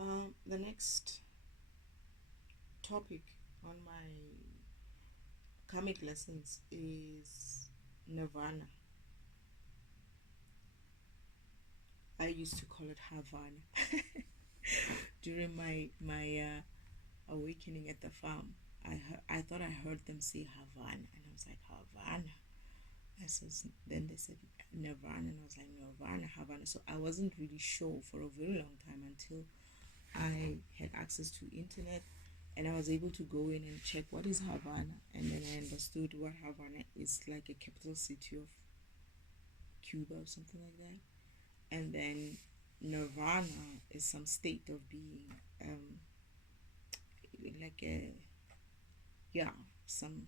The next topic on my Karmic lessons is Nirvana. I used to call it Havana during my awakening at the farm. I thought I heard them say Havana, and I was like Havana. Then they said Nirvana, and I was like Nirvana, Havana. So I wasn't really sure for a very long time until I had access to internet, and I was able to go in and check what is Havana, and then I understood what Havana is, like a capital city of Cuba or something like that. And then Nirvana is some state of being, like a, yeah, some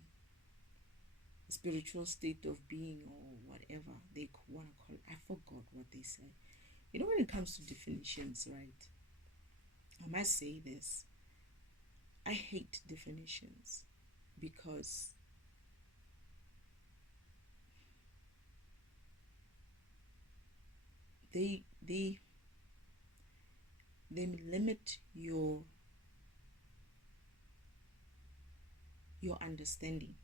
spiritual state of being or whatever they want to call it. I forgot what they said. When it comes to definitions, right? I must say this: I hate definitions because they they limit your understanding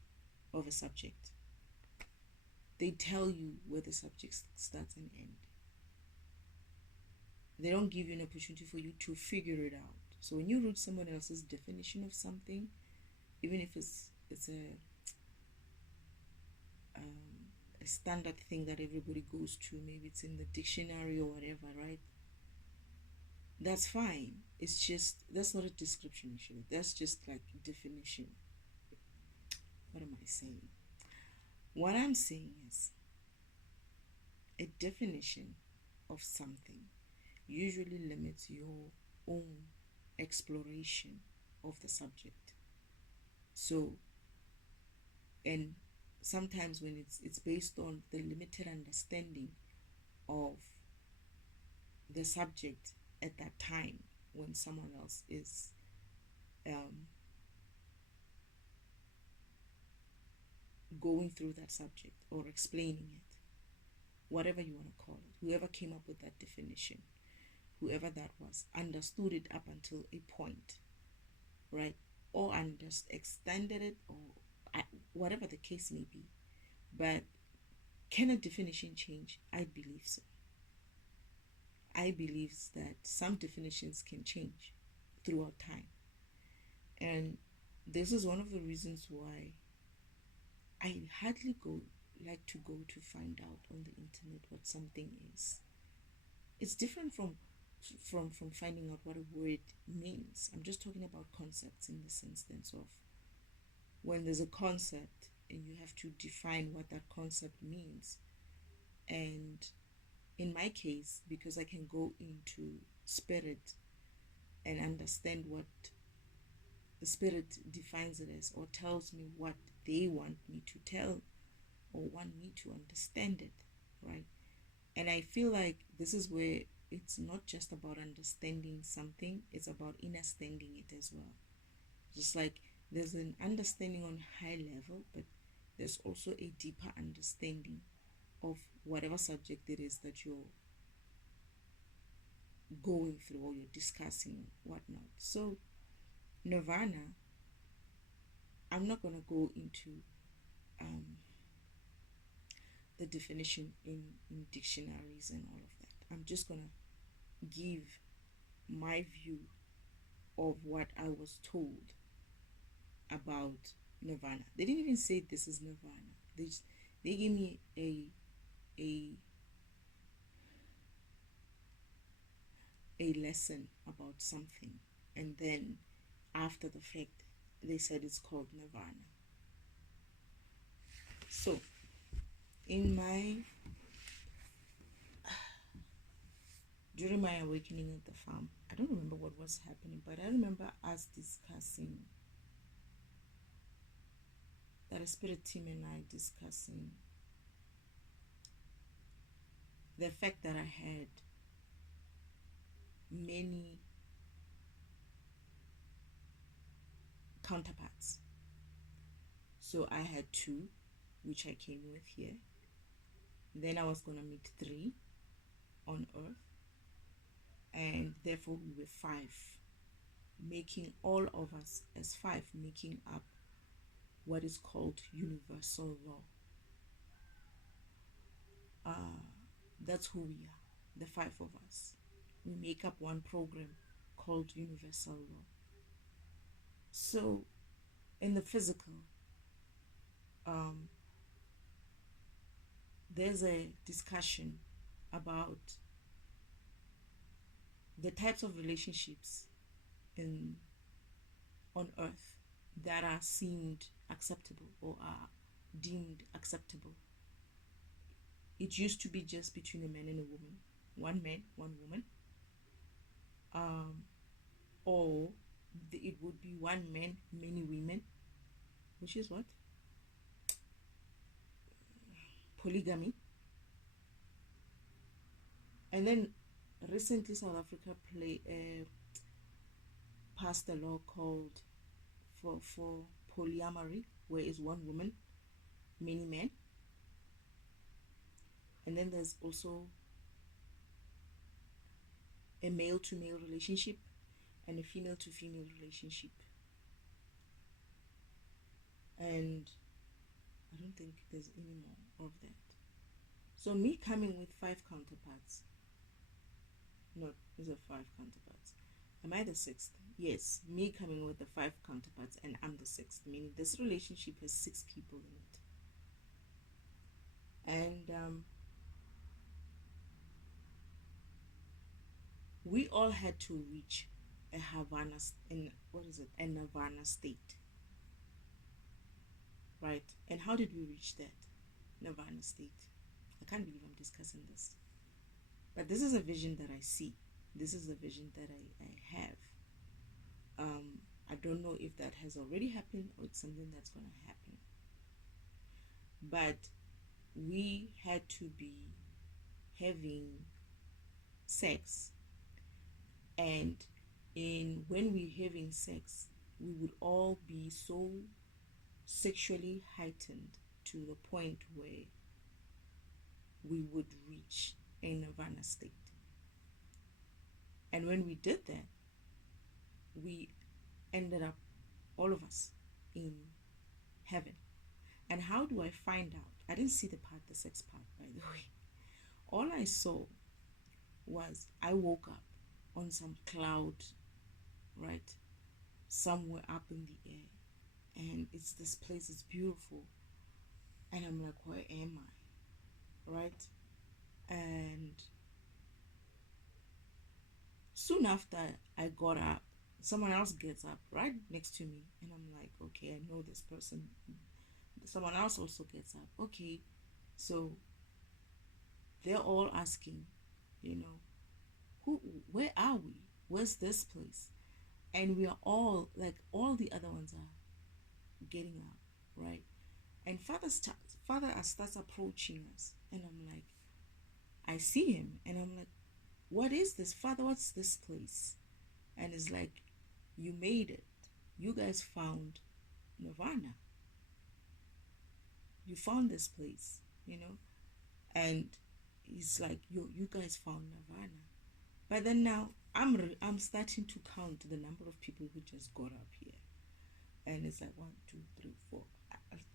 of a subject. They tell you where the subject starts and ends. They don't give you an opportunity for you to figure it out. So when you read someone else's definition of something, even if it's a standard thing that everybody goes to, maybe it's in the dictionary or whatever, right? That's fine. It's just that's not a description actually. That's just like definition. What am I saying? What I'm saying is a definition of something usually limits your own exploration of the subject. So, and sometimes when it's based on the limited understanding of the subject at that time when someone else is um, going through that subject or explaining it, whatever you want to call it, whoever came up with that definition, whoever that was, understood it up until a point, right? Or extended it, or whatever the case may be. But can a definition change? I believe so. I believe that some definitions can change throughout time. And this is one of the reasons why I hardly like to go to find out on the internet what something is. It's different from finding out what a word means. I'm just talking about concepts in this instance of when there's a concept and you have to define what that concept means. And in my case, because I can go into spirit and understand what the spirit defines it as or tells me what they want me to tell or want me to understand it, right? And I feel like this is where it's not just about understanding something, it's about understanding it as well. Just like there's an understanding on high level, but there's also a deeper understanding of whatever subject it is that you're going through or you're discussing, whatnot. So Nirvana, I'm not going to go into the definition in dictionaries and all of that. I'm just going to give my view of what I was told about Nirvana. They didn't even say this is Nirvana. They gave me a lesson about something, and then after the fact they said it's called Nirvana. So in my during my awakening at the farm, I don't remember what was happening, but I remember us discussing that a spirit team and I discussing the fact that I had many counterparts. So I had two, which I came with here. Then I was gonna meet three on Earth, and therefore we were five, making all of us as five, making up what is called universal law. That's who we are, the five of us. We make up one program called universal law. So in the physical, there's a discussion about the types of relationships on earth that are seemed acceptable or are deemed acceptable. It used to be just between a man and a woman, one man, one woman, or it would be one man, many women, which is what? Polygamy. And then recently South Africa passed a law called for polyamory, where it's one woman, many men. And then there's also a male to male relationship and a female to female relationship. And I don't think there's any more of that. So me coming with five counterparts. No, is it five counterparts? Am I the sixth? Yes, me coming with the five counterparts and I'm the sixth, meaning this relationship has six people in it. And we all had to reach a Nirvana state, right? And how did we reach that Nirvana state? I can't believe I'm discussing this, but this is a vision that I see. This is a vision that I have. I don't know if that has already happened or it's something that's going to happen, but we had to be having sex, and when we're having sex, we would all be so sexually heightened to the point where we would reach a Nirvana state. And when we did that, we ended up, all of us, in heaven. And how do I find out? I didn't see the sex part, by the way. All I saw was I woke up on some cloud, right, somewhere up in the air, and it's this place, it's beautiful, and I'm like, where am I, right? And soon after I got up, someone else gets up right next to me, and I'm like, okay, I know this person. Someone else also gets up. Okay, so they're all asking, where are we? Where's this place? And we are all like, all the other ones are getting up, right? And father starts approaching us, and I'm like, I see him, and I'm like, what is this, Father? What's this place? And it's like, you made it. You guys found Nirvana. You found this place, and he's like, you guys found Nirvana. But then now I'm starting to count the number of people who just got up here, and it's like 1, 2, 3, 4.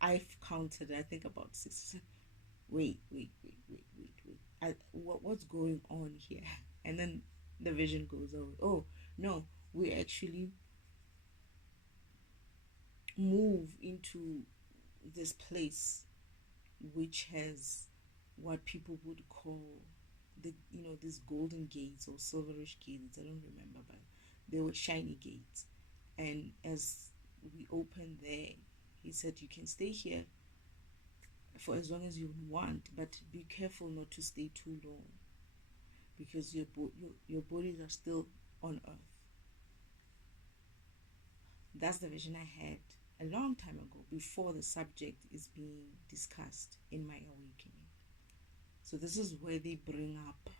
I've counted, I think, about 6. Wait. What's going on here? And then the vision goes over. Oh no, we actually move into this place which has what people would call these golden gates or silverish gates. I don't remember, but they were shiny gates. And as we opened there, he said, you can stay here for as long as you want, but be careful not to stay too long, because your bodies are still on earth. That's the vision I had a long time ago, before the subject is being discussed in my awakening. So this is where they bring up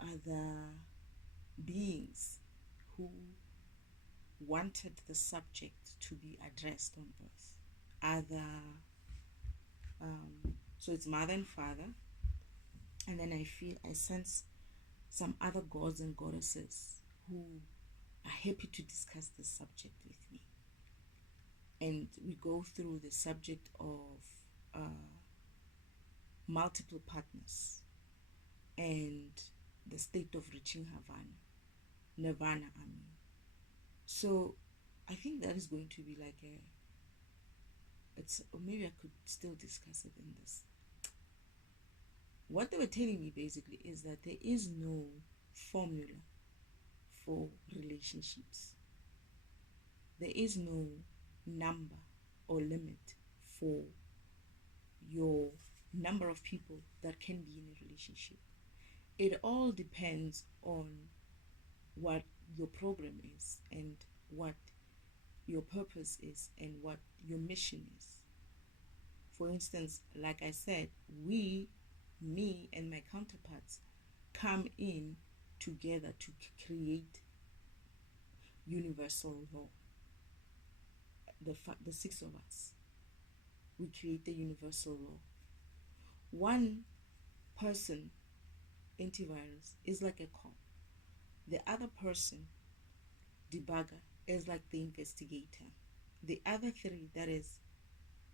other beings who wanted the subject to be addressed on earth. So it's mother and father, and then I sense some other gods and goddesses who are happy to discuss this subject with me. And we go through the subject of multiple partners and the state of reaching Nirvana, I mean. So I think that is going to be like or maybe I could still discuss it in this. What they were telling me basically is that there is no formula for relationships. There is no number or limit for your number of people that can be in a relationship. It all depends on what your program is and what your purpose is and what your mission is. For instance, like I said, me and my counterparts come in together to create universal law. The six of us, we create the universal law. One person, antivirus, is like a cop. The other person, debugger, is like the investigator. The other three, that is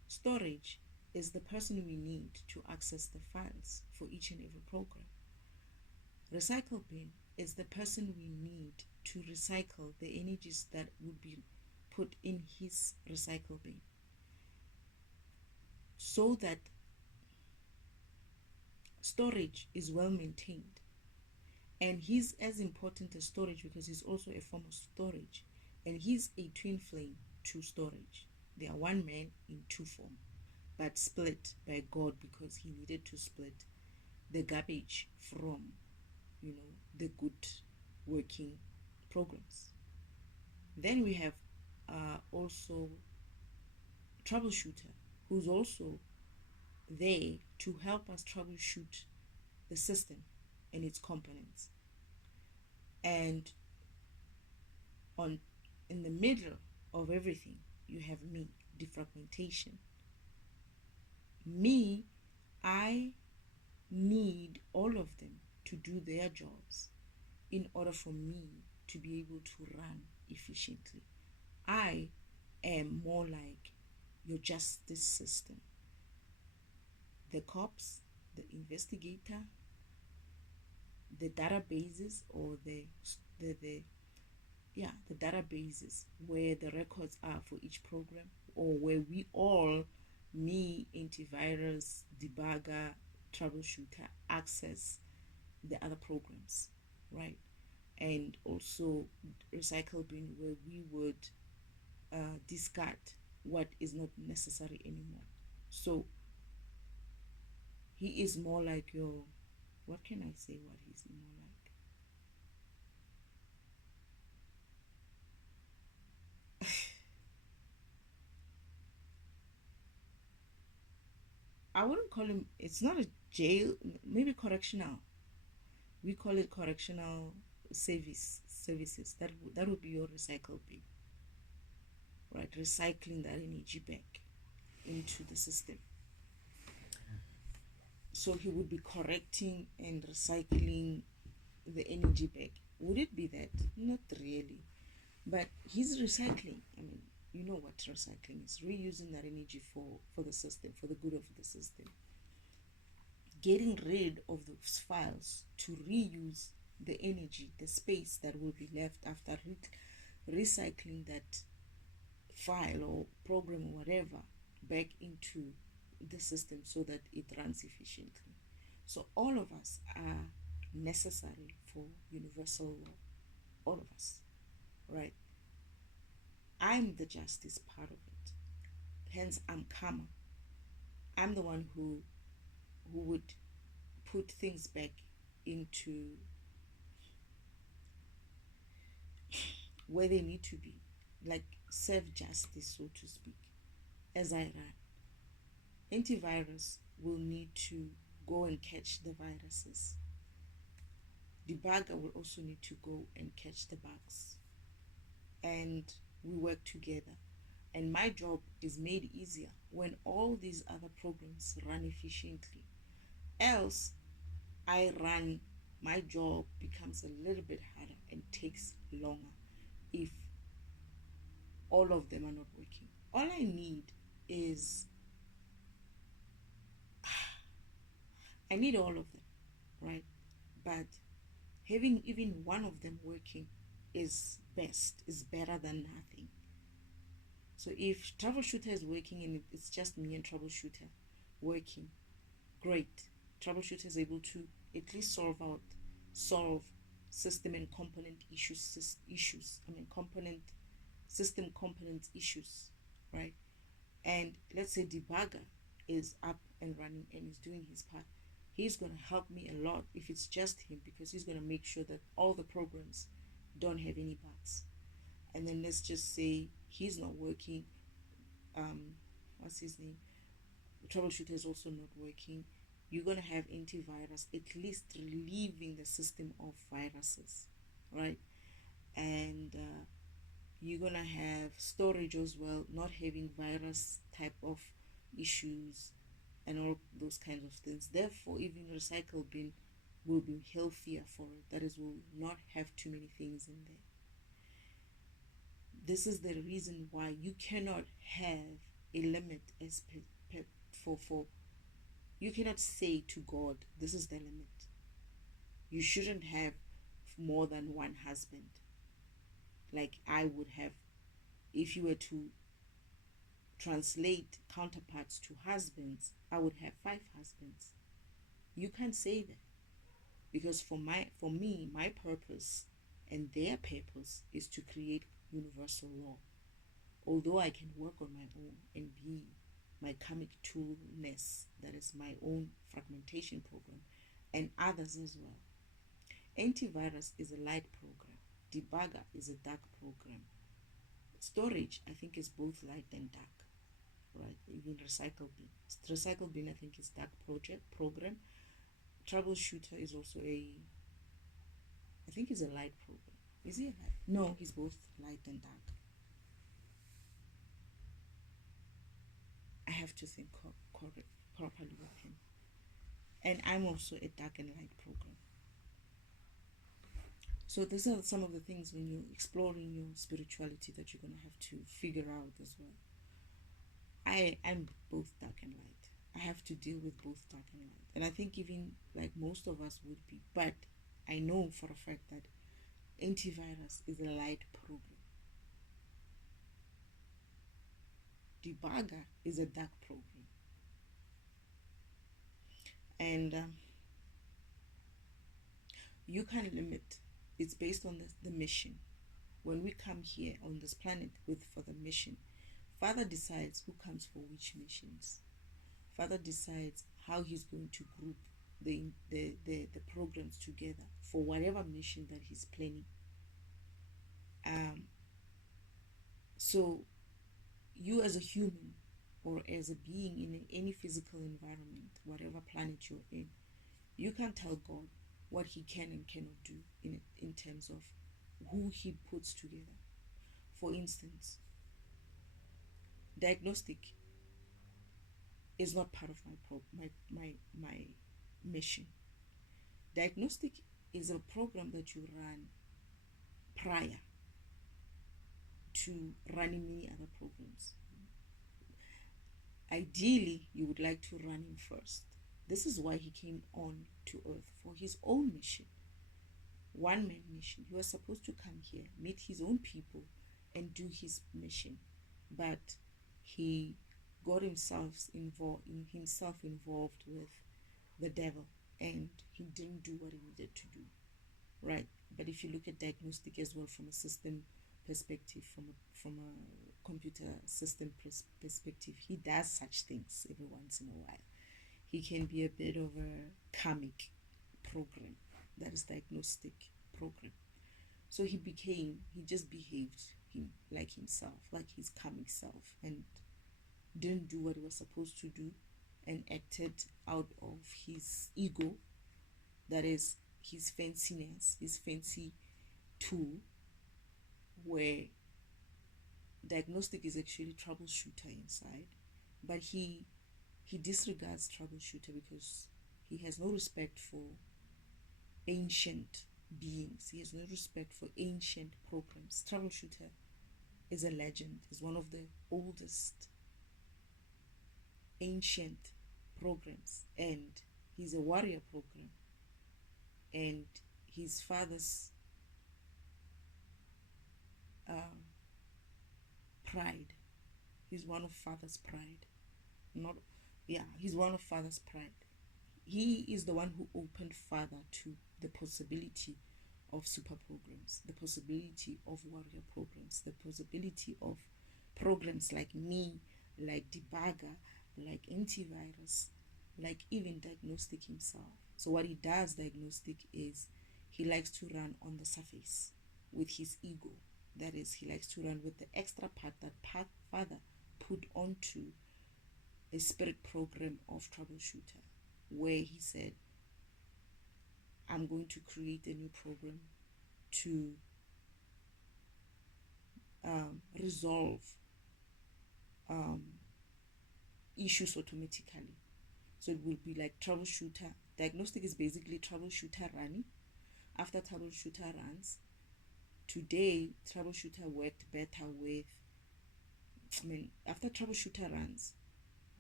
storage, is the person we need to access the files for each and every program. Recycle bin is the person we need to recycle the energies that would be put in his recycle bin, so that storage is well maintained. And he's as important as storage because he's also a form of storage, and he's a twin flame to storage. They are one man in two form, but split by God because he needed to split the garbage from, the good working programs. Then we have also troubleshooter, who's also there to help us troubleshoot the system and its components. And in the middle of everything, you have me, defragmentation. Me, I need all of them to do their jobs in order for me to be able to run efficiently. I am more like your justice system. The cops, the investigator, the databases, or the databases where the records are for each program, or where we all, me, antivirus, debugger, troubleshooter, access the other programs, right? And also recycle bin, where we would discard what is not necessary anymore. So he is more like your, what can I say what he's more like? I wouldn't call him, it's not a jail, maybe correctional. We call it correctional services. That would be your recycle bin, right? Recycling that energy back into the system. So he would be correcting and recycling the energy back. Would it be that? Not really. But he's recycling. I mean, you know what recycling is. Reusing that energy for the system, for the good of the system. Getting rid of those files to reuse the energy, the space that will be left after recycling that file or program or whatever back into the system so that it runs efficiently. So all of us are necessary for universal law. All of us, right? I'm the justice part of it. Hence, I'm karma. I'm the one who would put things back into where they need to be, like serve justice, so to speak, as I run. Antivirus will need to go and catch the viruses. Debugger will also need to go and catch the bugs. And we work together. And my job is made easier when all these other programs run efficiently. Else, I run my job becomes a little bit harder and takes longer if all of them are not working. All I need is, I need all of them, right? But having even one of them working is best, is better than nothing. So if troubleshooter is working and it's just me and troubleshooter working, great. Troubleshooter is able to at least solve system and component issues. System component issues, right? And let's say debugger is up and running and is doing his part. He's going to help me a lot if it's just him, because he's going to make sure that all the programs don't have any bugs. And then let's just say he's not working. What's his name? The troubleshooter is also not working. You're going to have antivirus at least relieving the system of viruses, right? And you're going to have storage as well, not having virus type of issues and all those kinds of things. Therefore, even recycle bin will be healthier for it. That is, will not have too many things in there. This is the reason why you cannot have a limit as for you cannot say to God, this is the limit. You shouldn't have more than one husband, like I would have. If you were to translate counterparts to husbands, I would have 5 husbands. You can't say that, because for me, my purpose and their purpose is to create universal law. Although I can work on my own and be my karmic toolness, that is my own fragmentation program, and others as well. Antivirus is a light program. Debugger is a dark program. Storage, I think, is both light and dark, right? Even recycle bin. Recycle bin, I think, is dark program. Troubleshooter is also I think he's a light program. Is he a light? No, he's both light and dark. I have to think properly with him. And I'm also a dark and light program. So these are some of the things when you're exploring your spirituality that you're going to have to figure out as well. I'm both dark and light. I have to deal with both dark and light. And I think even like most of us would be. But I know for a fact that antivirus is a light program. Debugger is a dark program. And you can't limit. It's based on the mission. When we come here on this planet for the mission, Father decides who comes for which missions. Father decides how he's going to group the programs together for whatever mission that he's planning. So you as a human or as a being in any physical environment, whatever planet you're in, you can't tell God what he can and cannot do in terms of who he puts together. For instance, diagnostic is not part of my mission. Diagnostic is a program that you run prior to running many other programs. Ideally, you would like to run him first. This is why he came on to earth, for his own mission. One-man mission. He was supposed to come here, meet his own people, and do his mission. But he got himself involved with the devil, and he didn't do what he needed to do. Right? But if you look at diagnostic as well from a system perspective, from a computer system perspective, he does such things every once in a while. He can be a bit of a karmic program, that is diagnostic program. So he just behaved like himself, like his karmic self, and didn't do what he was supposed to do, and acted out of his ego, that is his fanciness, his fancy tool, where diagnostic is actually troubleshooter inside, but he disregards troubleshooter because he has no respect for ancient beings. He has no respect for ancient programs. Troubleshooter is a legend. Is one of the oldest ancient programs, and he's a warrior program, and his father's pride. He's one of father's pride. Not, yeah, he's one of father's pride. He is the one who opened father to the possibility of super programs, the possibility of warrior programs, the possibility of programs like me, like debugger, like antivirus, like even diagnostic himself. So what he does, diagnostic, is he likes to run on the surface with his ego. That is, he likes to run with the extra part that father put onto a spirit program of troubleshooter, where he said, I'm going to create a new program to resolve issues automatically. So it will be like troubleshooter. Diagnostic is basically troubleshooter running. After troubleshooter runs, today troubleshooter worked better with, after troubleshooter runs,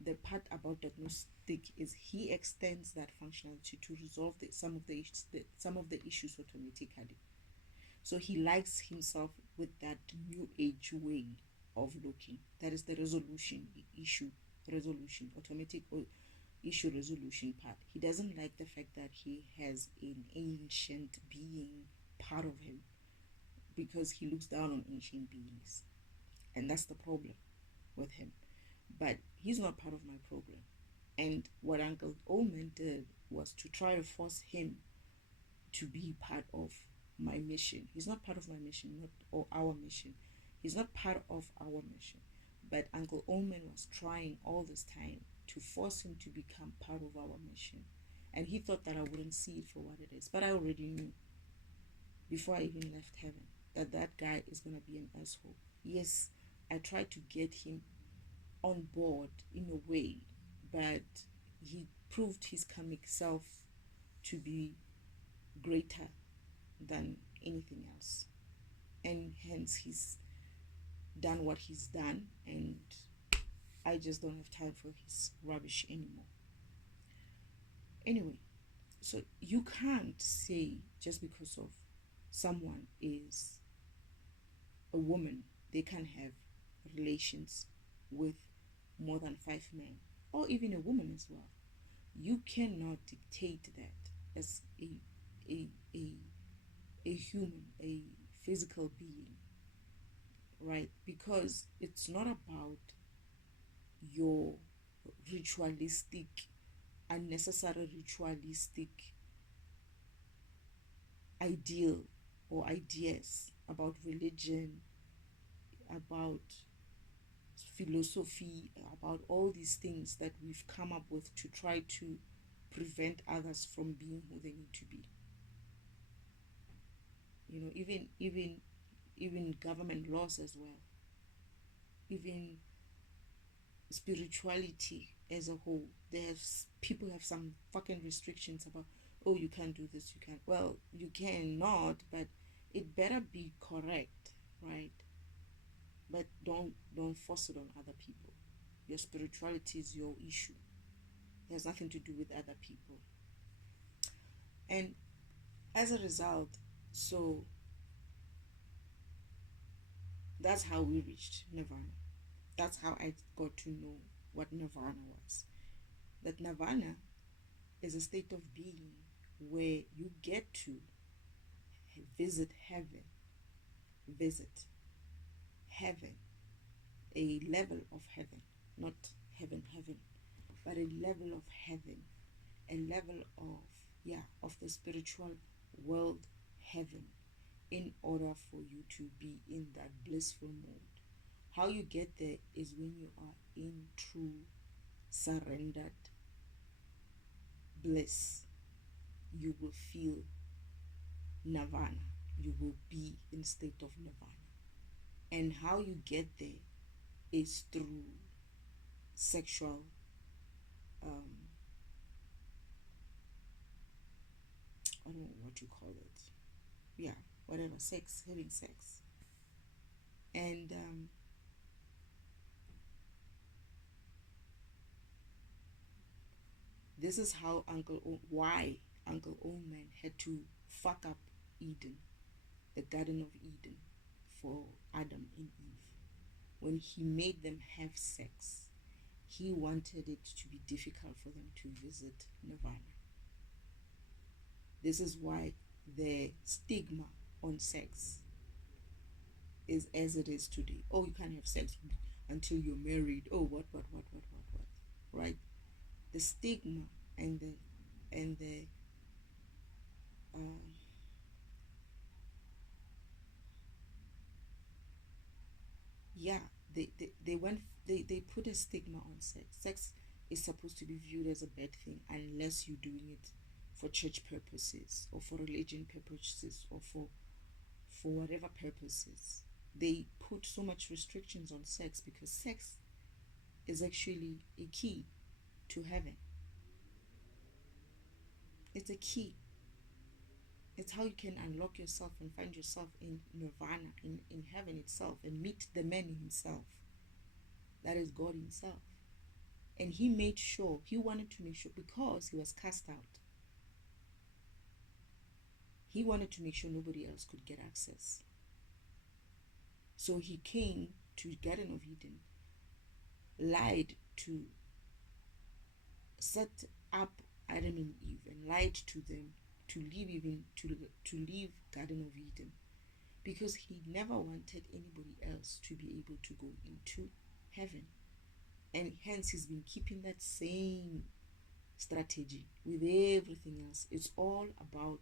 the part about diagnostic is he extends that functionality to resolve some of the issues automatically. So he likes himself with that new age way of looking. That is the resolution, issue resolution, automatic issue resolution part. He doesn't like the fact that he has an ancient being part of him, because he looks down on ancient beings, and that's the problem with him. But he's not part of my program. And what Uncle Omen did was to try to force him to be part of my mission. He's not part of my mission, or our mission. He's not part of our mission. But Uncle Omen was trying all this time to force him to become part of our mission. And he thought that I wouldn't see it for what it is. But I already knew, before I even left heaven, that that guy is going to be an asshole. Yes, I tried to get him on board in a way, but he proved his karmic self to be greater than anything else, and hence he's done what he's done, and I just don't have time for his rubbish anymore. Anyway, so you can't say just because of someone is a woman, they can have relations with more than 5 men, or even a woman as well. You cannot dictate that as a human, a physical being, right? Because it's not about your ritualistic, unnecessary ritualistic ideal or ideas about religion, about philosophy, about all these things that we've come up with to try to prevent others from being who they need to be. You know, even government laws as well, even spirituality as a whole. People have some fucking restrictions about, oh, you can't do this, you can't. Well, you cannot, but it better be correct, right? But don't force it on other people. Your spirituality is your issue. It has nothing to do with other people. And as a result, so that's how we reached Nirvana. That's how I got to know what Nirvana was. That Nirvana is a state of being where you get to visit heaven, a level of heaven, not heaven, but a level of heaven, a level of the spiritual world, heaven, in order for you to be in that blissful mode. How you get there is when you are in true surrendered bliss. You will feel Nirvana. You will be in state of Nirvana. And how you get there is through sexual I don't know what you call it. Yeah, whatever, sex, having sex. And this is how why Uncle Oldman had to fuck up Eden, the Garden of Eden, for Adam and Eve. When he made them have sex, he wanted it to be difficult for them to visit Nirvana. This is why the stigma on sex is as it is today. Oh, you can't have sex until you're married. Oh, what, right? The stigma and the uh, yeah, they put a stigma on sex. Sex is supposed to be viewed as a bad thing unless you're doing it for church purposes or for religion purposes or for whatever purposes. They put so much restrictions on sex because sex is actually a key to heaven. It's a key. It's how you can unlock yourself and find yourself in Nirvana, in heaven itself, and meet the man himself. That is God himself. And he made sure, he wanted to make sure, because he was cast out, he wanted to make sure nobody else could get access. So he came to Garden of Eden, lied to set up Adam and Eve, and lied to them to leave Garden of Eden, because he never wanted anybody else to be able to go into heaven. And hence he's been keeping that same strategy with everything else. It's all about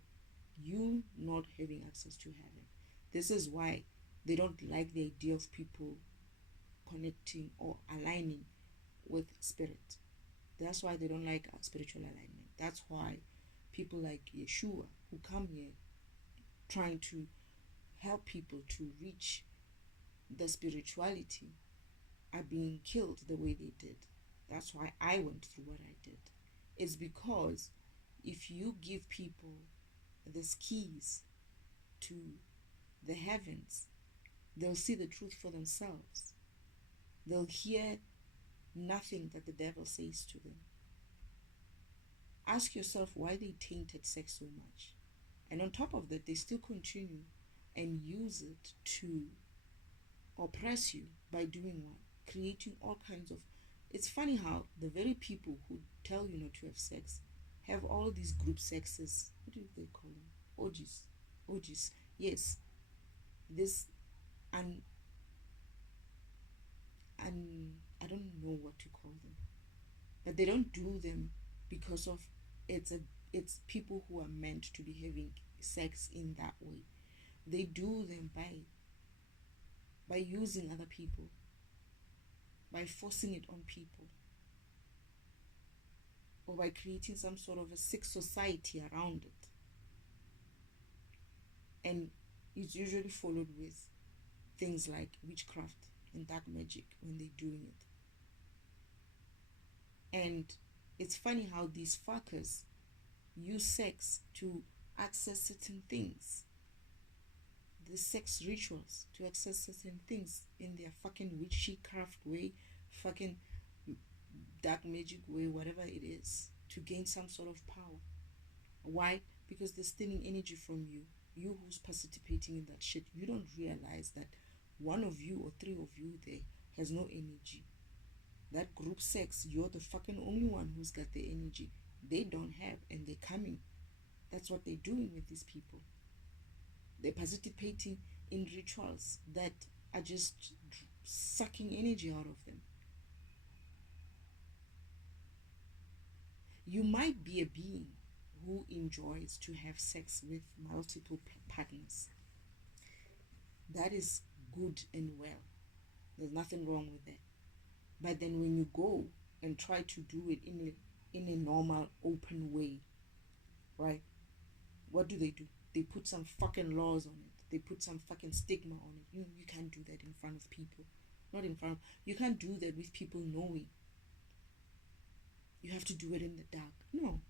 you not having access to heaven. This is why they don't like the idea of people connecting or aligning with spirit. That's why they don't like spiritual alignment. That's why people like Yeshua, who come here trying to help people to reach the spirituality, are being killed the way they did. That's why I went through what I did. It's because if you give people these keys to the heavens, they'll see the truth for themselves. They'll hear nothing that the devil says to them. Ask yourself why they tainted sex so much. And on top of that, they still continue and use it to oppress you by doing what? Creating all kinds of... It's funny how the very people who tell you not to have sex have all these group sexes. What do they call them? Orgies. Yes. This and I don't know what to call them. But they don't do them because of it's people who are meant to be having sex in that way. They do them by using other people, by forcing it on people, or by creating some sort of a sick society around it. And it's usually followed with things like witchcraft and dark magic when they're doing it. And it's funny how these fuckers use sex to access certain things, the sex rituals to access certain things in their fucking witchcraft way, fucking dark magic way, whatever it is, to gain some sort of power. Why? Because they're stealing energy from you. You who's participating in that shit, you don't realize that one of you or three of you there has no energy. That group sex, you're the fucking only one who's got the energy. They don't have, and they're coming. That's what they're doing with these people. They're participating in rituals that are just sucking energy out of them. You might be a being who enjoys to have sex with multiple partners. That is good and well. There's nothing wrong with that. But then when you go and try to do it in a normal, open way, right? What do? They put some fucking laws on it. They put some fucking stigma on it. You can't do that in front of people. Not in front of... You can't do that with people knowing. You have to do it in the dark. No.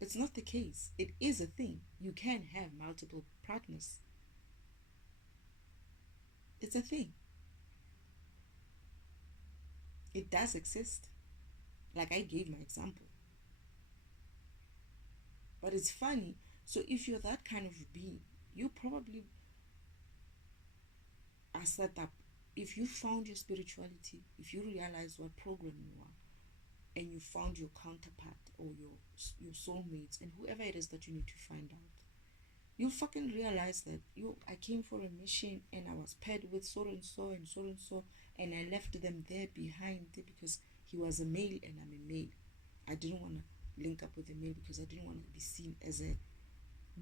It's not the case. It is a thing. You can have multiple partners. It's a thing. It does exist. Like I gave my example. But it's funny. So if you're that kind of being, you probably are set up. If you found your spirituality, if you realize what program you are, and you found your counterpart or your soulmates and whoever it is that you need to find out, you fucking realize that I came for a mission and I was paired with so and so and so and so, and I left them there behind because he was a male and I'm a male. I didn't want to link up with a male because I didn't want to be seen as a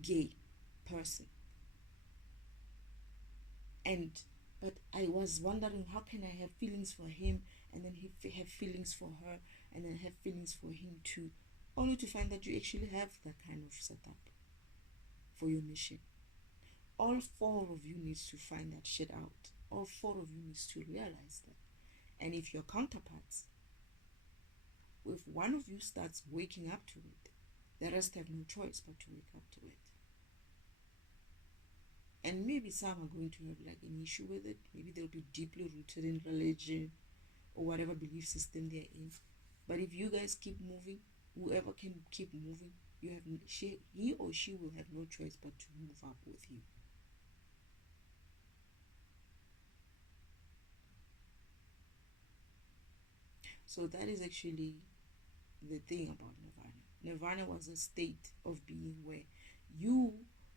gay person. But I was wondering, how can I have feelings for him and then he have feelings for her and then have feelings for him too, only to find that you actually have that kind of setup for your mission. All four of you needs to find that shit out. All four of you needs to realize that. And if your counterparts, if one of you starts waking up to it, the rest have no choice but to wake up to it. And maybe some are going to have like an issue with it. Maybe they'll be deeply rooted in religion or whatever belief system they're in. But if you guys keep moving, whoever can keep moving, he or she will have no choice but to move up with you. So that is actually the thing about Nirvana. Nirvana was a state of being where you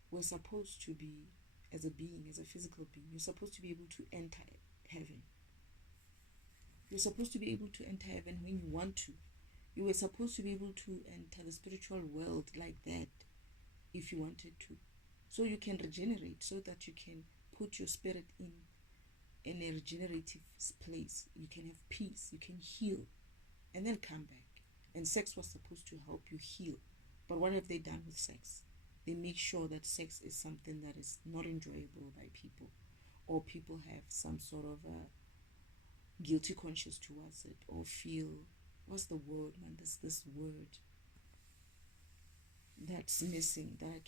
were supposed to be, as a being, as a physical being, you're supposed to be able to enter heaven. You're supposed to be able to enter heaven when you want to. You were supposed to be able to enter the spiritual world like that if you wanted to. So you can regenerate, so that you can put your spirit in a regenerative place. You can have peace, you can heal, and then come back. And sex was supposed to help you heal. But what have they done with sex? They make sure that sex is something that is not enjoyable by people, or people have some sort of a guilty conscience towards it, or feel, what's the word, man? There's this word that's missing that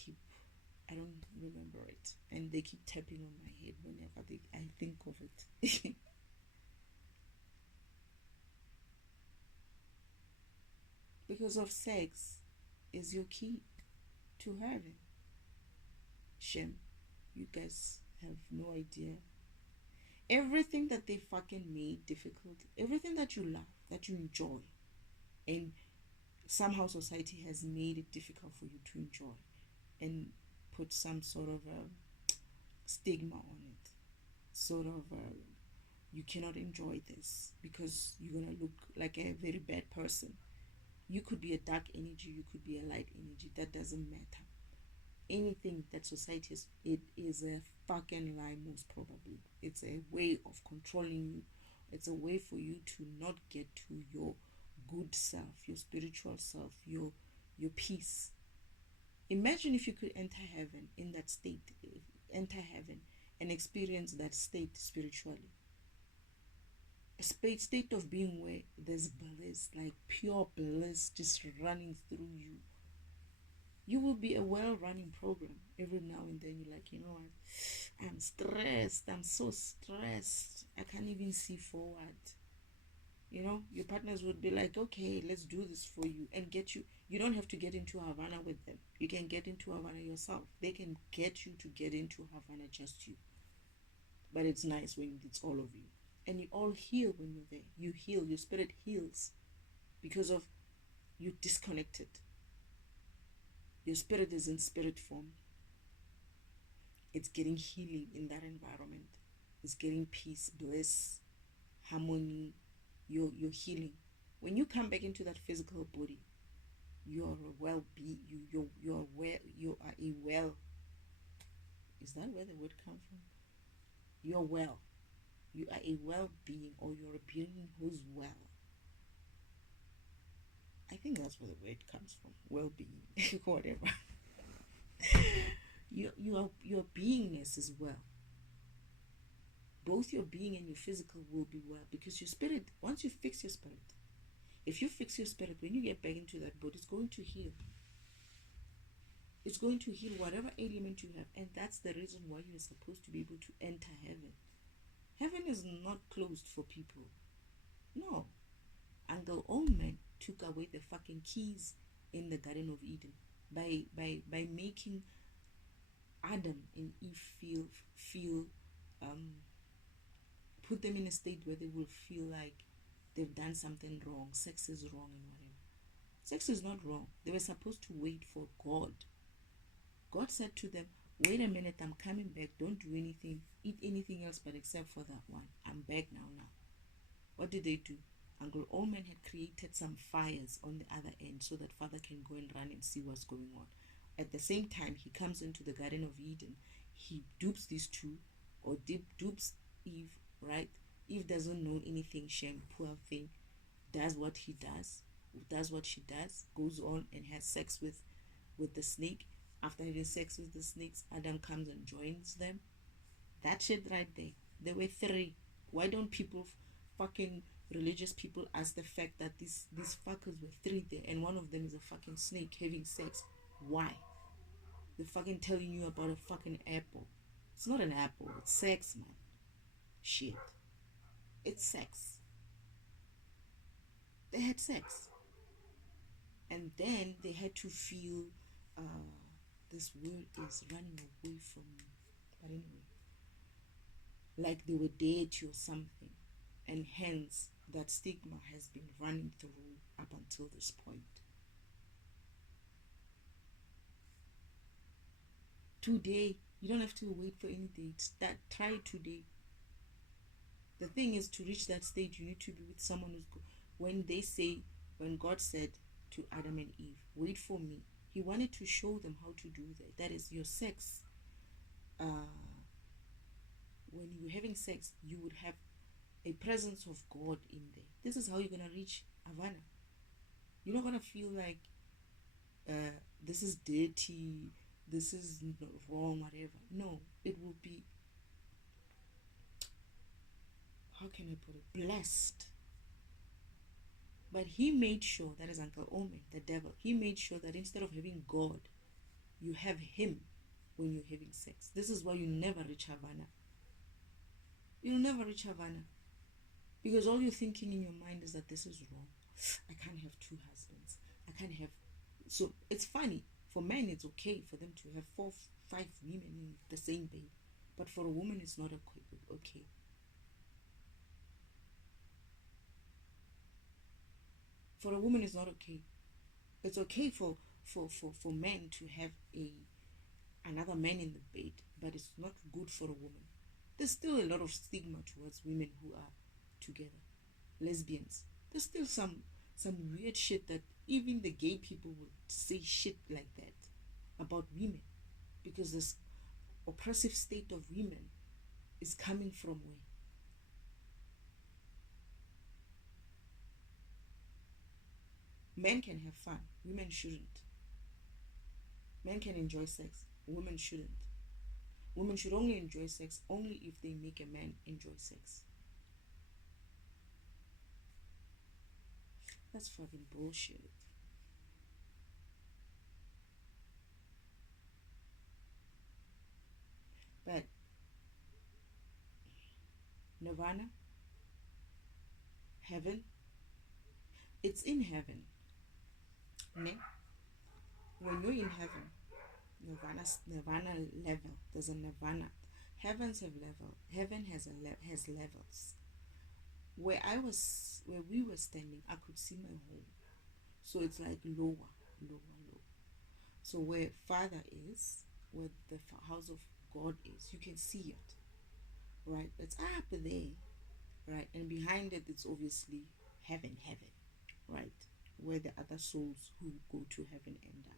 I don't remember it, and they keep tapping on my head whenever I think of it. Because of sex is your key to heaven. Shem, you guys have no idea. Everything that they fucking made difficult, everything that you love, that you enjoy, and somehow society has made it difficult for you to enjoy and put some sort of a stigma on it. Sort of you cannot enjoy this because you're gonna look like a very bad person. You could be a dark energy, you could be a light energy, that doesn't matter. Anything that society is, it is a fucking lie, most probably. It's a way of controlling you. It's a way for you to not get to your good self, your spiritual self, your peace. Imagine if you could enter heaven in that state, enter heaven and experience that state spiritually. A state of being where there's bliss, like pure bliss just running through you. You will be a well-running program. Every now and then you're like, you know what, I'm stressed, I'm so stressed, I can't even see forward. You know, your partners would be like, okay, let's do this for you, and get you. You don't have to get into Havana with them. You can get into Havana yourself. They can get you to get into Havana, just you. But it's nice when it's all of you. And you all heal when you're there. You heal, your spirit heals because of you disconnected. Your spirit is in spirit form. It's getting healing in that environment. It's getting peace, bliss, harmony. You're healing. When you come back into that physical body, you are a well-being. You are a well. Is that where the word comes from? You're well. You are a well-being, or you're a being who's well. I think that's where the word comes from. Well-being, whatever. Your beingness is well. Both your being and your physical will be well, because your spirit, once you fix your spirit, if you fix your spirit, when you get back into that body, it's going to heal. It's going to heal whatever ailment you have, and that's the reason why you're supposed to be able to enter heaven. Heaven is not closed for people. No. Uncle Omen took away the fucking keys in the Garden of Eden by making Adam and Eve feel put them in a state where they will feel like they've done something wrong. Sex is wrong and whatever. Sex is not wrong. They were supposed to wait for God. God said to them, wait a minute, I'm coming back. Don't do anything. Eat anything else but except for that one. I'm back now. What did they do? Uncle Omen had created some fires on the other end so that father can go and run and see what's going on. At the same time, he comes into the Garden of Eden. He dupes these two, or dupes Eve, right? Eve doesn't know anything, shame, poor thing, does what he does what she does, goes on and has sex with the snake. After having sex with the snakes, Adam comes and joins them. That shit right there. There were three. Why don't people, fucking religious people, ask the fact that these fuckers were three there and one of them is a fucking snake having sex? Why? They're fucking telling you about a fucking apple. It's not an apple. It's sex, man. Shit. It's sex. They had sex. And then they had to feel this world is running away from me. But anyway, like they were dirty or something. And hence, that stigma has been running through up until this point. Today, you don't have to wait for any date. Try it today. The thing is, to reach that stage, you need to be with someone who's good. When God said to Adam and Eve, wait for me, he wanted to show them how to do that. That is, your sex, when you're having sex, you would have a presence of God in there. This is how you're going to reach Havana. You're not going to feel like this is dirty, this is wrong, whatever. No, it will be, how can I put it, blessed. But he made sure, that is Uncle Omen, the devil, he made sure that instead of having God, you have him when you're having sex. This is why you never reach Havana. You'll never reach Havana. Because all you're thinking in your mind is that this is wrong. I can't have two husbands. I can't have... So it's funny. For men, it's okay for them to have 4, 5 women in the same bed. But for a woman, it's not okay. For a woman, it's not okay. It's okay for men to have another man in the bed, but it's not good for a woman. There's still a lot of stigma towards women who are together. Lesbians. There's still some weird shit that even the gay people would say shit like that about women, because this oppressive state of women is coming from where? Men can have fun, women shouldn't. Men can enjoy sex, women shouldn't. Women should only enjoy sex only if they make a man enjoy sex. That's fucking bullshit. But Nirvana, heaven, it's in heaven. Ne? When you're in heaven, Nirvana level. There's a Nirvana. Heavens have level. Heaven has levels. Where we were standing, I could see my home. So it's like lower. So where Father is, where the house of God is, you can see it, right? It's up there, right? And behind it, it's obviously heaven, right? Where the other souls who go to heaven end up.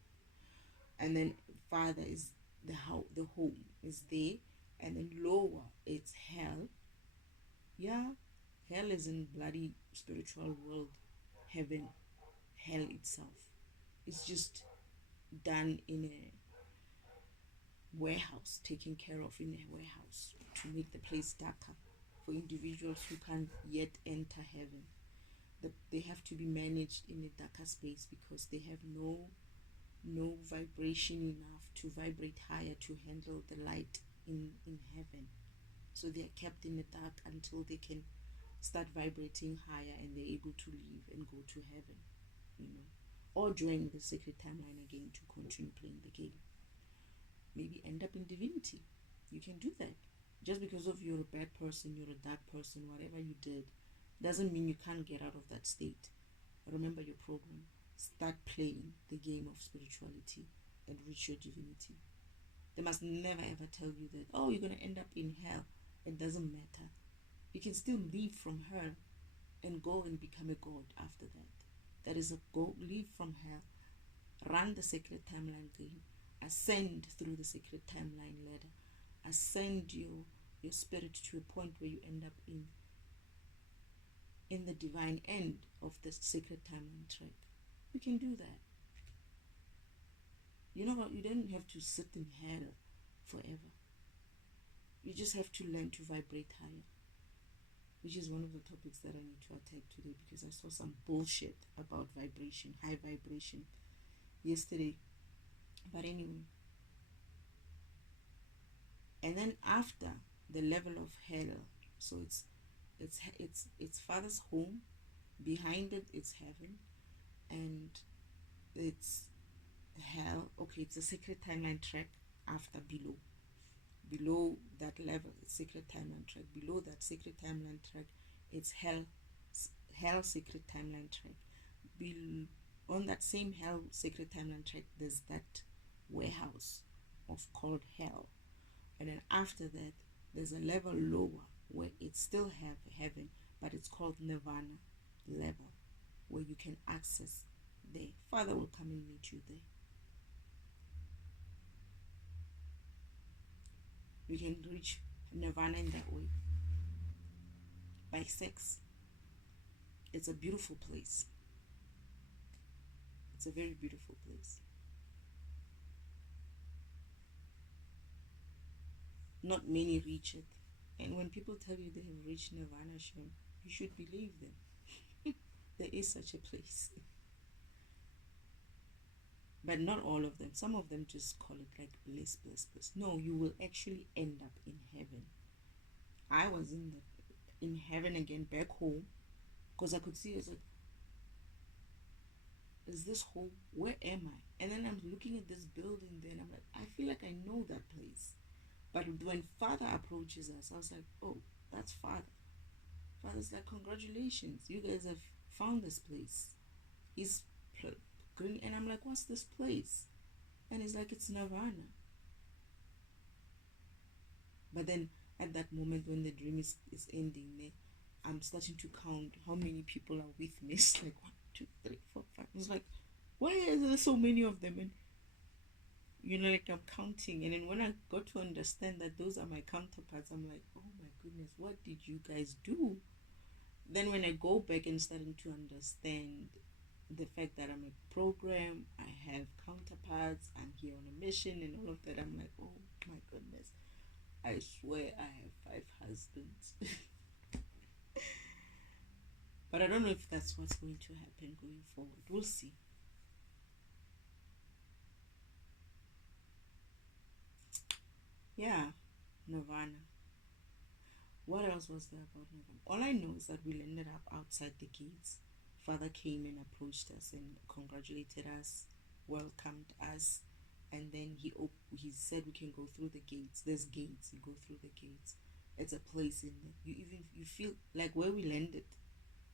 And then Father is the home is there, and then lower it's hell. Yeah, hell is in bloody spiritual world. Heaven, hell itself, it's just done in a warehouse, taken care of in a warehouse to make the place darker for individuals who can't yet enter heaven. They have to be managed in a darker space because they have no no vibration enough to vibrate higher to handle the light in heaven. So they are kept in the dark until they can start vibrating higher and they're able to leave and go to heaven, you know, or join the sacred timeline again to continue playing the game. Maybe end up in divinity. You can do that. Just because of you're a bad person, you're a dark person, whatever you did, doesn't mean you can't get out of that state. Remember your program. Start playing the game of spirituality and reach your divinity. They must never ever tell you that, oh, you're going to end up in hell. It doesn't matter. You can still leave from hell and go and become a god after that. That is a go. Leave from hell. Run the sacred timeline game. Ascend through the sacred timeline ladder. Ascend your spirit to a point where you end up in the divine end of the sacred timeline track. You can do that. You know what? You don't have to sit in hell forever. You just have to learn to vibrate higher, which is one of the topics that I need to attack today, because I saw some bullshit about vibration, high vibration, yesterday. But anyway, and then after the level of hell, so it's Father's home, behind it it's heaven, and it's hell. Okay, it's a sacred timeline track after below that level, it's sacred timeline track. Below that sacred timeline track, it's hell sacred timeline track. On that same hell sacred timeline track, there's that warehouse of called hell, and then after that there's a level lower where it still have heaven, but it's called Nirvana level, where you can access there. Father will come and meet you there. You can reach Nirvana in that way, by sex. It's a beautiful place. It's a very beautiful place. Not many reach it. And when people tell you they have reached Nirvana, you should believe them. There is such a place. But not all of them. Some of them just call it like bliss. No, you will actually end up in heaven. I was in heaven again, back home, because I could see it. Like, is this home? Where am I? And then I'm looking at this building there, and I'm like, I feel like I know that place. But when Father approaches us, I was like, oh, that's Father. Father's like, congratulations, you guys have found this place. He's green, and I'm like, what's this place? And he's like, it's Nirvana. But then at that moment when the dream is ending, I'm starting to count how many people are with me. It's like 1, 2, 3, 4, 5. It's like, why are there so many of them? And like I'm counting, and then when I got to understand that those are my counterparts, I'm like, oh my goodness, what did you guys do? Then when I go back and starting to understand the fact that I'm a program, I have counterparts, I'm here on a mission and all of that, I'm like, oh my goodness, I swear I have 5 husbands. But I don't know if that's what's going to happen going forward. We'll see. Yeah, Nirvana. What else was there about Nirvana? All I know is that we ended up outside the gates. Father came and approached us and congratulated us, welcomed us, and then he said we can go through the gates. There's gates. You go through the gates. It's a place in there. You feel like where we landed,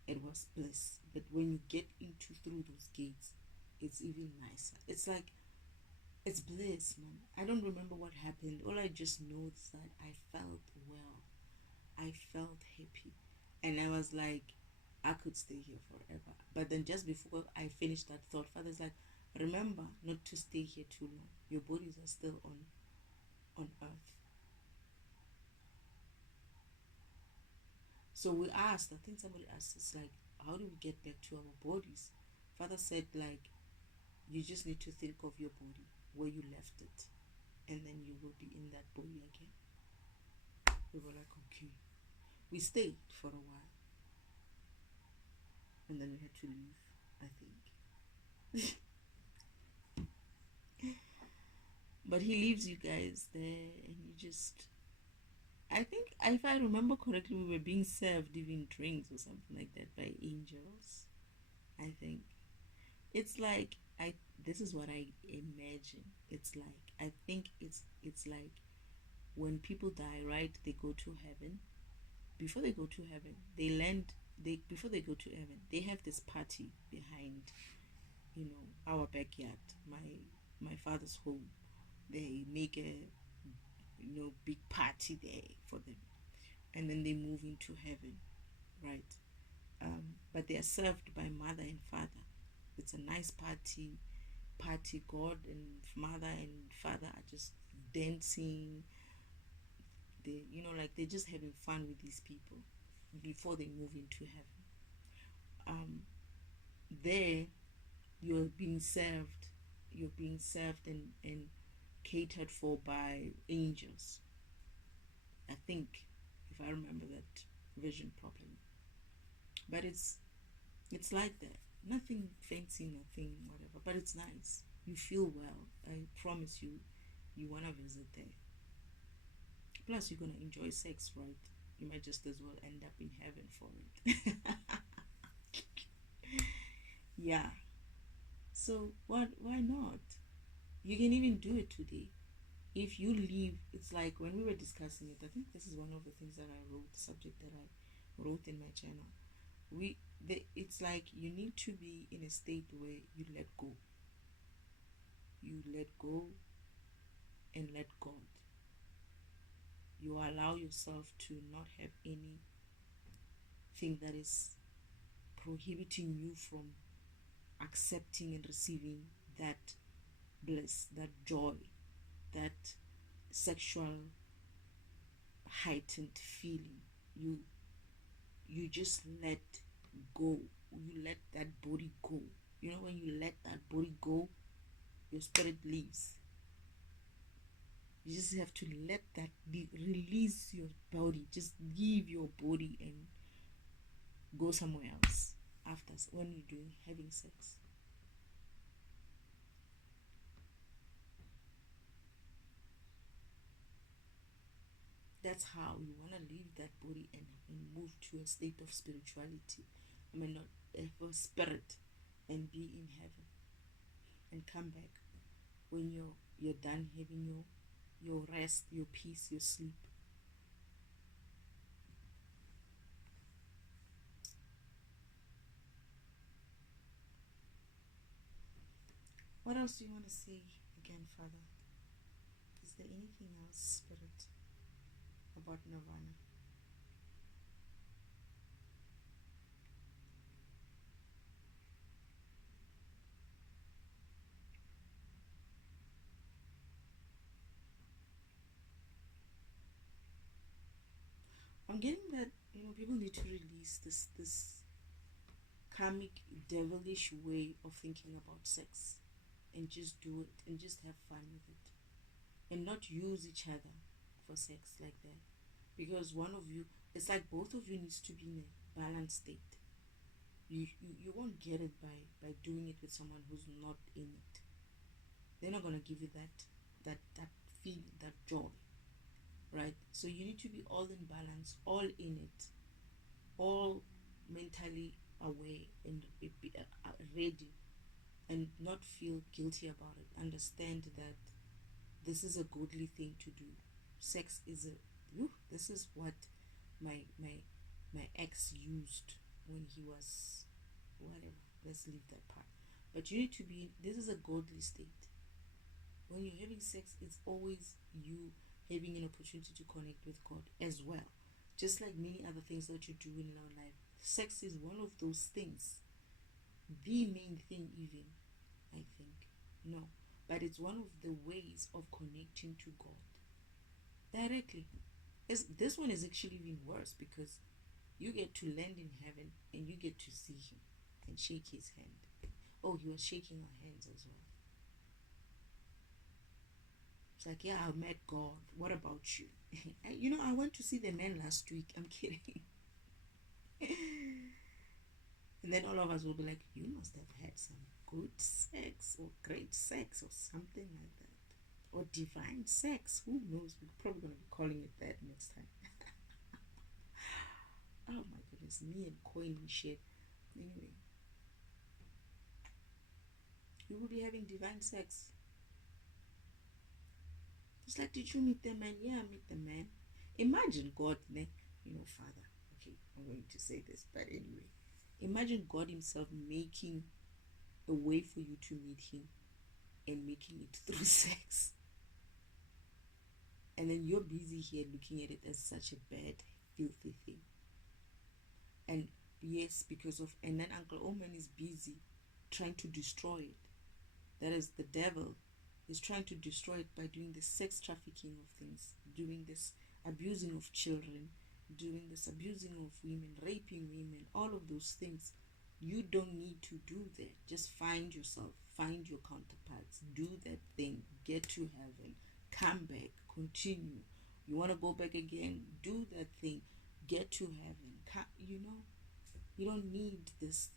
it was bliss. But when you get through those gates, it's even nicer. It's like, it's bliss, man. I don't remember what happened. All I just know is that I felt well. I felt happy. And I was like, I could stay here forever. But then just before I finished that thought, Father's like, remember not to stay here too long. Your bodies are still on earth. So we asked, I think somebody asked us, like, how do we get back to our bodies? Father said, like, you just need to think of your body, where you left it, and then you will be in that body again. We were like, okay. We stayed for a while, and then we had to leave, I think. But he leaves you guys there, and you just. I think, if I remember correctly, we were being served even drinks or something like that by angels. I think it's like I. This is what I imagine. It's like, I think it's like when people die, right? They go to heaven. Before they go to heaven, they land. They before they go to heaven, they have this party behind, our backyard, my father's home. They make a, big party there for them, and then they move into heaven, right? But they are served by mother and father. It's a nice party. God and mother and father are just dancing. They, like, they're just having fun with these people before they move into heaven. Um, there, you're being served. You're being served and catered for by angels. I think, if I remember that vision properly. But it's like that. Nothing fancy, nothing whatever. But it's nice. You feel well. I promise you, you wanna visit there. Plus, you're gonna enjoy sex, right? You might just as well end up in heaven for it. Yeah. So what? Why not? You can even do it today. If you leave, it's like when we were discussing it. I think this is one of the things that I wrote, the subject that I wrote in my journal. It's like you need to be in a state where you let go. You let go and let God. You allow yourself to not have anything that is prohibiting you from accepting and receiving that bliss, that joy, that sexual heightened feeling. You just let go. You let that body go. When you let that body go, your spirit leaves. You just have to let that release your body. Just leave your body and go somewhere else after, when you're having sex. That's how you want to leave that body and move to a state of spirituality. Not for spirit, and be in heaven and come back when you're done having your rest, your peace, your sleep. What else do you want to say again, Father? Is there anything else, Spirit, about Nirvana? I'm getting that people need to release this karmic devilish way of thinking about sex, and just do it and just have fun with it, and not use each other for sex like that, because one of you, it's like both of you needs to be in a balanced state. You won't get it by doing it with someone who's not in it. They're not going to give you that feeling, that joy, right? So you need to be all in balance, all in it, all mentally aware and ready, and not feel guilty about it. Understand that this is a godly thing to do. Sex is this is what my ex used when he was whatever. Let's leave that part. But you need to be. This is a godly state. When you're having sex, it's always you having an opportunity to connect with God as well. Just like many other things that you do in our life, sex is one of those things. The main thing, even, I think. No, but it's one of the ways of connecting to God directly. This one is actually even worse, because you get to land in heaven and you get to see him and shake his hand. Oh, he was shaking our hands as well. It's like, yeah, I met God. What about you? I went to see the man last week. I'm kidding. And then all of us will be like, you must have had some good sex or great sex or something like that. or divine sex. Who knows? We're probably going to be calling it that next time. Oh my goodness, me and coining shit. Anyway, you will be having divine sex. It's like, did you meet the man? Yeah, I met the man. Imagine God, Father. Okay, I'm going to say this, but anyway, imagine God Himself making a way for you to meet Him and making it through sex. And then you're busy here looking at it as such a bad, filthy thing. And yes, and then Uncle Oman is busy trying to destroy it. That is, the devil is trying to destroy it by doing this sex trafficking of things, doing this abusing of children, doing this abusing of women, raping women, all of those things. You don't need to do that. Just find yourself, find your counterparts, do that thing, get to heaven, come back, continue. You want to go back again, do that thing, get to heaven. You don't need this.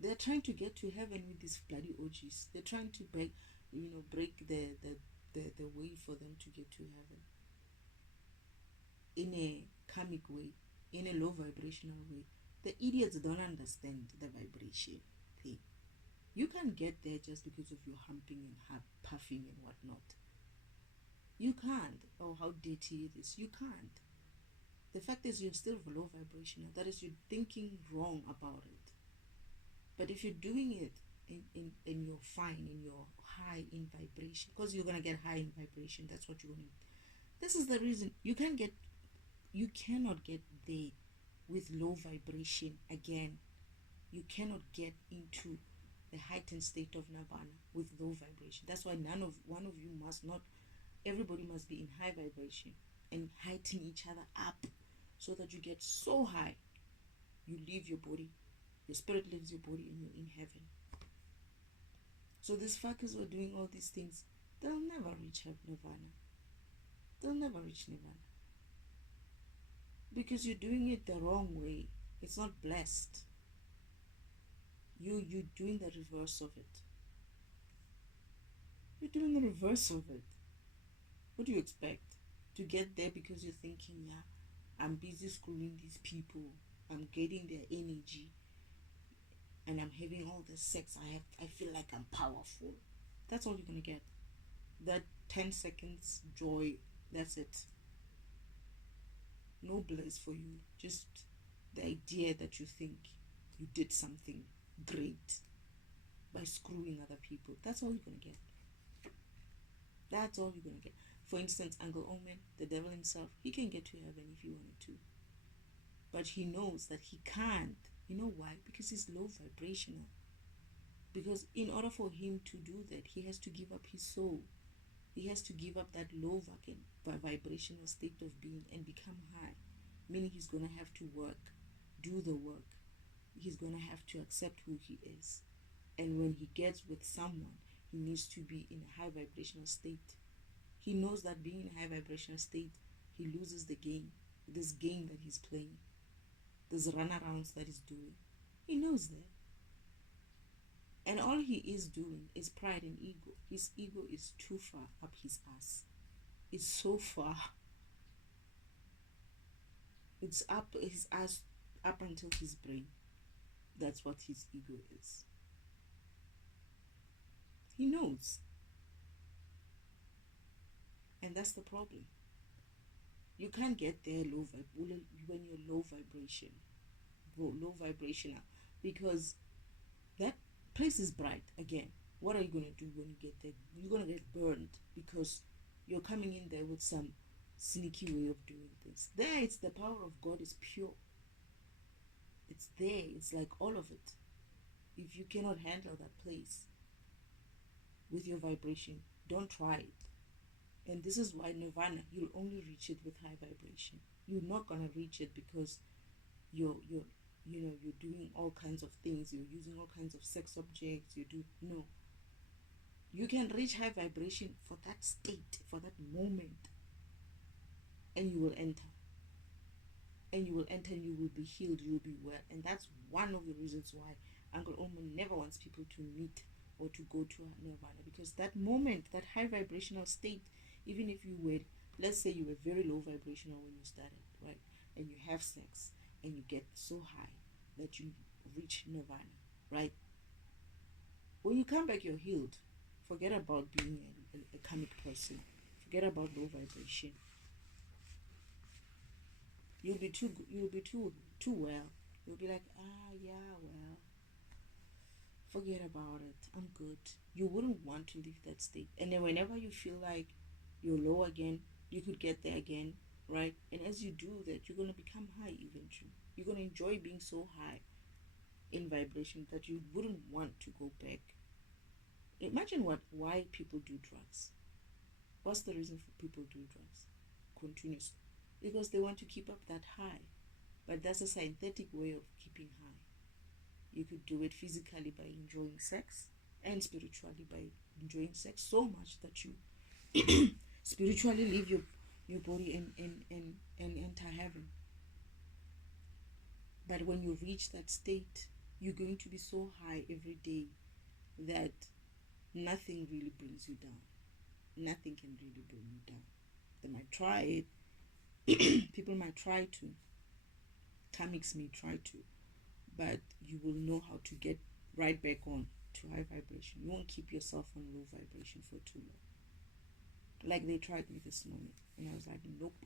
They're trying to get to heaven with these bloody orgies. They're trying to break the way for them to get to heaven in a karmic way, in a low vibrational way. The idiots don't understand the vibration thing. You can't get there just because of your humping and puffing and whatnot. You can't. Oh, how dirty it is. You can't. The fact is, you're still low vibrational. That is, you're thinking wrong about it. But if you're doing it and you're fine, and you're high in vibration, because you're going to get high in vibration, that's what you're going to. This is the reason you cannot get there with low vibration again. You cannot get into the heightened state of Nirvana with low vibration. That's why one of you must not, everybody must be in high vibration and heighten each other up so that you get so high, you leave your body. Your spirit leaves your body and you're in heaven. So these fuckers who are doing all these things, they'll never reach Nirvana. They'll never reach Nirvana. Because you're doing it the wrong way. It's not blessed. You're doing the reverse of it. You're doing the reverse of it. What do you expect? To get there because you're thinking, yeah, I'm busy screwing these people. I'm getting their energy. And I'm having all this sex. I feel like I'm powerful. That's all you're gonna get. That 10 seconds joy. That's it. No bliss for you. Just the idea that you think you did something great by screwing other people. That's all you're gonna get. That's all you're gonna get. For instance, Uncle Omen, the devil himself, he can get to heaven if he wanted to. But he knows that he can't. You know why? Because he's low vibrational. Because in order for him to do that, he has to give up his soul. He has to give up that low vibrational state of being and become high. Meaning he's going to have to work, do the work. He's going to have to accept who he is. And when he gets with someone, he needs to be in a high vibrational state. He knows that being in a high vibrational state, he loses the game. This game that he's playing. Those runarounds that he's doing. He knows that. And all he is doing is pride and ego. His ego is too far up his ass. It's so far. It's up his ass, up until his brain. That's what his ego is. He knows. And that's the problem. You can't get there when you're low vibration, low vibrational, because that place is bright. Again, what are you going to do when you get there? You're going to get burned because you're coming in there with some sneaky way of doing things. There, it's the power of God is pure. It's there. It's like all of it. If you cannot handle that place with your vibration, don't try it. And this is why Nirvana, you'll only reach it with high vibration. You're not gonna reach it because you're doing all kinds of things. You're using all kinds of sex objects. No. You can reach high vibration for that state, for that moment, and you will enter. And you will enter, and you will be healed. You will be well. And that's one of the reasons why Uncle Omo never wants people to meet or to go to Nirvana, because that moment, that high vibrational state, even if you were, let's say you were very low vibrational when you started, right? And you have sex and you get so high that you reach Nirvana, right? When you come back, you're healed. Forget about being a karmic person. Forget about low vibration. You'll be too well. You'll be like, yeah, well, forget about it. I'm good. You wouldn't want to leave that state. And then whenever you feel like you're low again, you could get there again, right? And as you do that, you're gonna become high eventually. You're gonna enjoy being so high in vibration that you wouldn't want to go back. Imagine why people do drugs. What's the reason for people do drugs continuously? Because they want to keep up that high. But that's a synthetic way of keeping high. You could do it physically by enjoying sex, and spiritually by enjoying sex so much that you spiritually leave your body and enter heaven. But when you reach that state, you're going to be so high every day that nothing really brings you down. Nothing can really bring you down. They might try it. People might try to. Karmics may try to. But you will know how to get right back on to high vibration. You won't keep yourself on low vibration for too long. Like they tried me this morning. And I was like, nope.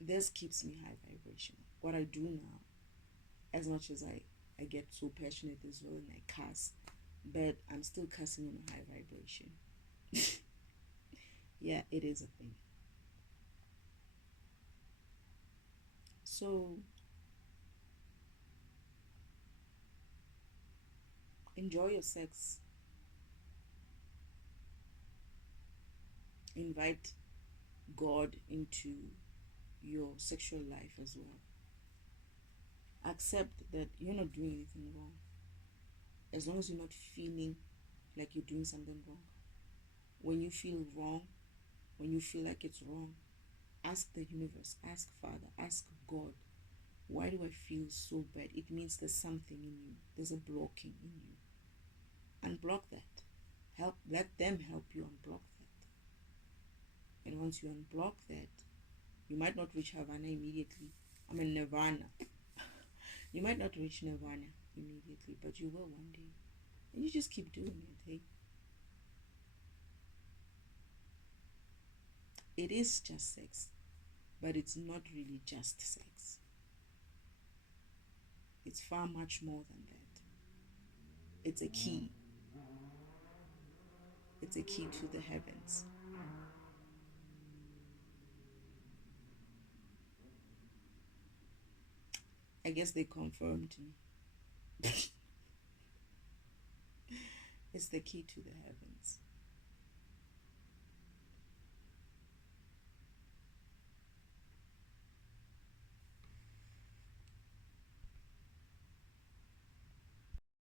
This keeps me high vibration. What I do now, as much as I get so passionate as well and I cuss, but I'm still cussing on a high vibration. Yeah, it is a thing. So enjoy your sex. Invite God into your sexual life as well. Accept that you're not doing anything wrong. As long as you're not feeling like you're doing something wrong. When you feel wrong, when you feel like it's wrong, ask the universe, ask Father, ask God, why do I feel so bad? It means there's something in you. There's a blocking in you. Unblock that. Let them help you unblock that. And once you unblock that, you might not reach Havana immediately. Nirvana. You might not reach Nirvana immediately, but you will one day. And you just keep doing it, hey? It is just sex, but it's not really just sex. It's far much more than that. It's a key. It's a key to the heavens. I guess they confirmed me. It's the key to the heavens.